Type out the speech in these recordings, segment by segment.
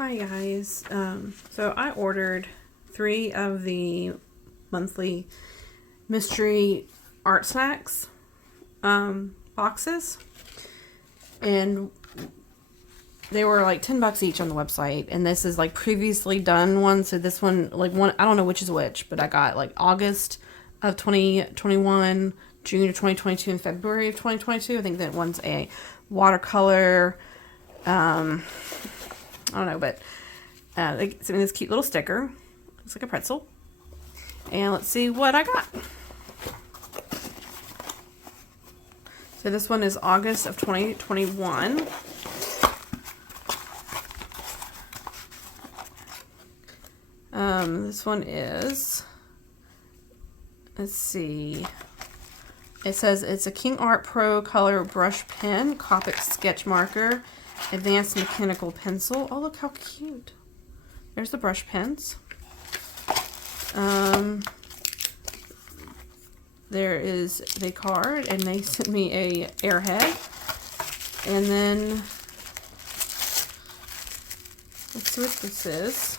Hi guys, so I ordered 3 of the monthly mystery art snacks boxes, and they were like $10 each on the website, and this is like previously done one, so this one, like one, I don't know which is which, but I got like August of 2021, June of 2022, and February of 2022. I think that one's a watercolor, I don't know, but they sent me this cute little sticker. Looks like a pretzel. And let's see what I got. So this one is August of 2021. This one is, let's see. It says it's a King Art Pro Color Brush Pen, Copic Sketch Marker, Advanced Mechanical Pencil. Oh, look how cute. There's the brush pens. There is the card, and they sent me a airhead. And then, let's see what this is.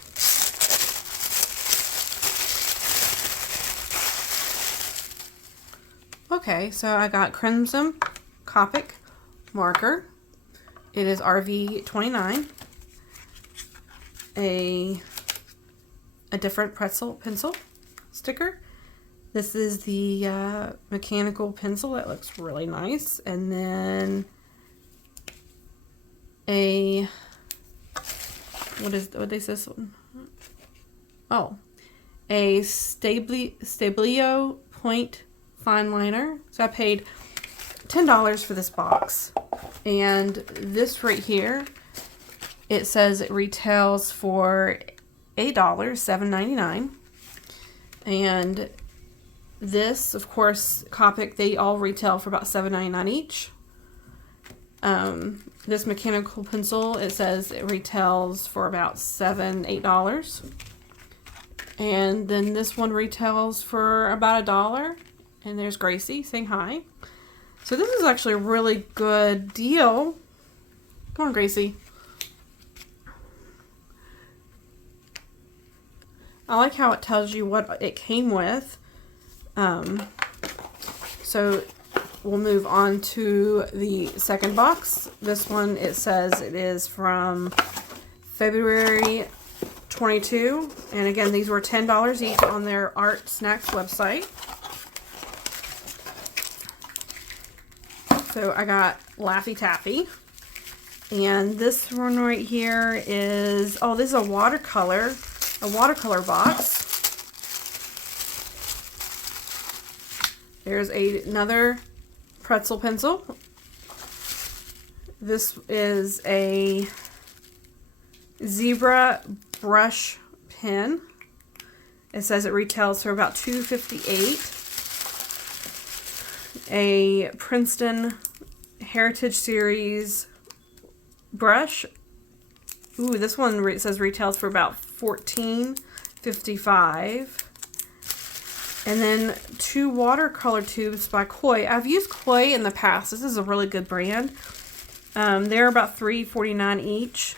Okay, so I got Crimson Copic marker. It is RV29. A different pretzel pencil sticker. This is the mechanical pencil. That looks really nice. And then a, what is this one? Oh, a Stabilio point fine liner. So I paid $10 for this box, and this right here, it says it retails for $8, $7.99. And this, of course, Copic, they all retail for about $7.99 each. This mechanical pencil, it says it retails for about $8. And then this one retails for about $1. And there's Gracie saying hi. So this is actually a really good deal. Come on, Gracie. I like how it tells you what it came with. So we'll move on to the second box. This one, it says it is from February 22. And again, these were $10 each on their Art Snacks website. So I got Laffy Taffy. And this one right here is, oh, this is a watercolor box. There's another pretzel pencil. This is a zebra brush pen. It says it retails for about $2.58. A Princeton Heritage Series brush. Ooh, this one says retails for about $14.55. And then 2 watercolor tubes by Koi. I've used Koi in the past. This is a really good brand. They're about $3.49 each.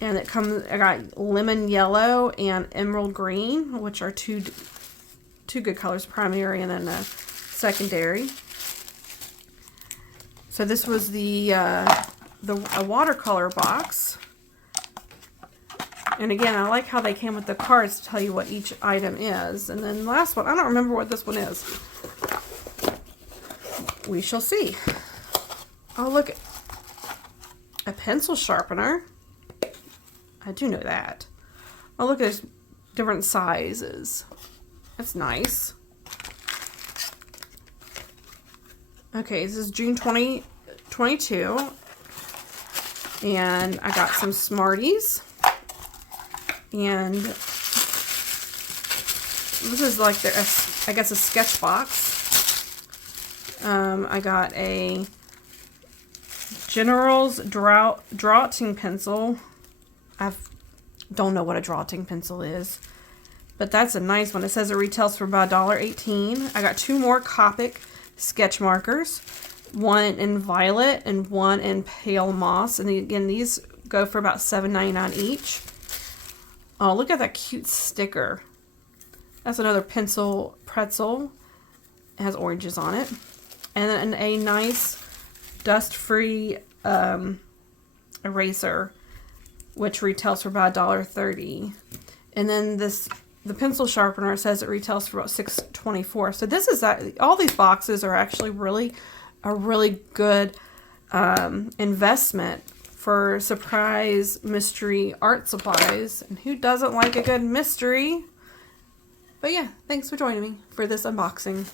And it comes, I got lemon yellow and emerald green, which are two good colors, primary and then a secondary. So this was a watercolor box. And again, I like how they came with the cards to tell you what each item is. And then the last one, I don't remember what this one is. We shall see. Oh, look. A pencil sharpener. I do know that. Oh, look, there's different sizes. That's nice. Okay, this is June 2022. And I got some Smarties. And this is like their, I guess, a sketch box. I got a General's Drawing Pencil. I don't know what a drawing pencil is, but that's a nice one. It says it retails for about $1.18. I got 2 more Copic sketch markers, one in violet and one in pale moss. And again, these go for about $7.99 each. Oh, look at that cute sticker. That's another pencil pretzel. It has oranges on it. And then a nice dust-free eraser, which retails for about $1.30. And then the pencil sharpener says it retails for about $6.24. So this is all these boxes are actually a really good investment for surprise mystery art supplies. And who doesn't like a good mystery? But yeah, thanks for joining me for this unboxing.